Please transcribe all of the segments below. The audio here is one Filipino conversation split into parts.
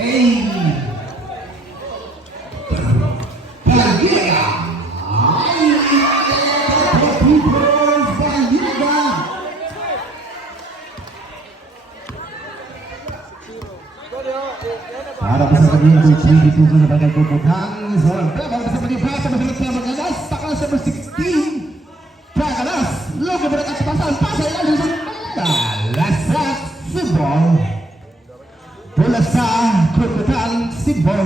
Para bersama dengan Gucci dituju sebagai kebutuhan seorang pemain bersama di belakang bersama Maganas takkan number 16 Maganas logo berkat pasal yang Lasat Simbol bola sah kebutuhan simbol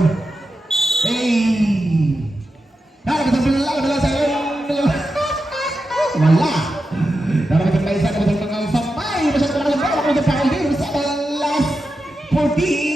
Para kita belah saya wala para kita main sana betul dengan sampai bersama dengan bola kita kali bersama Las 14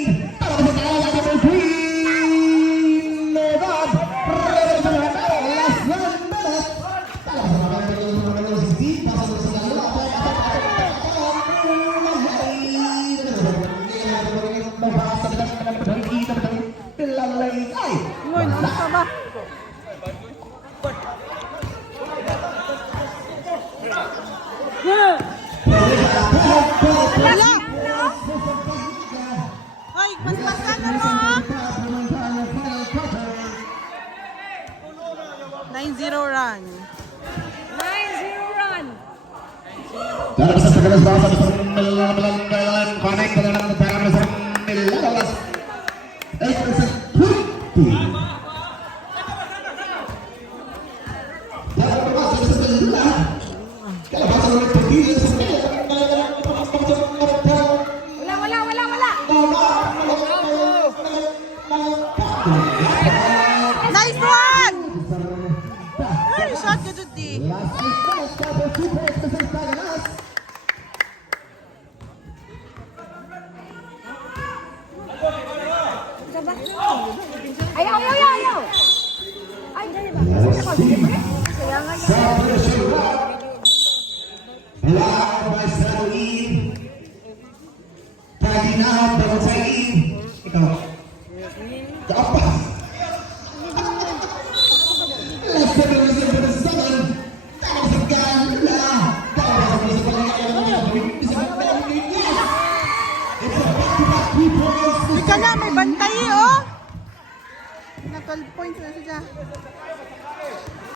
Hoy, pas-pasan na mo! 9-0 run. 9-0 run. Dalam sekelas bahasa melan connect dengan negara besar Milalas. Nice one! Ay, shot ka dyan, di. Ayaw! Ay, dali ba? Kaya nga yan. Hindi ka na, may bantay oh! Na 12 points na siya.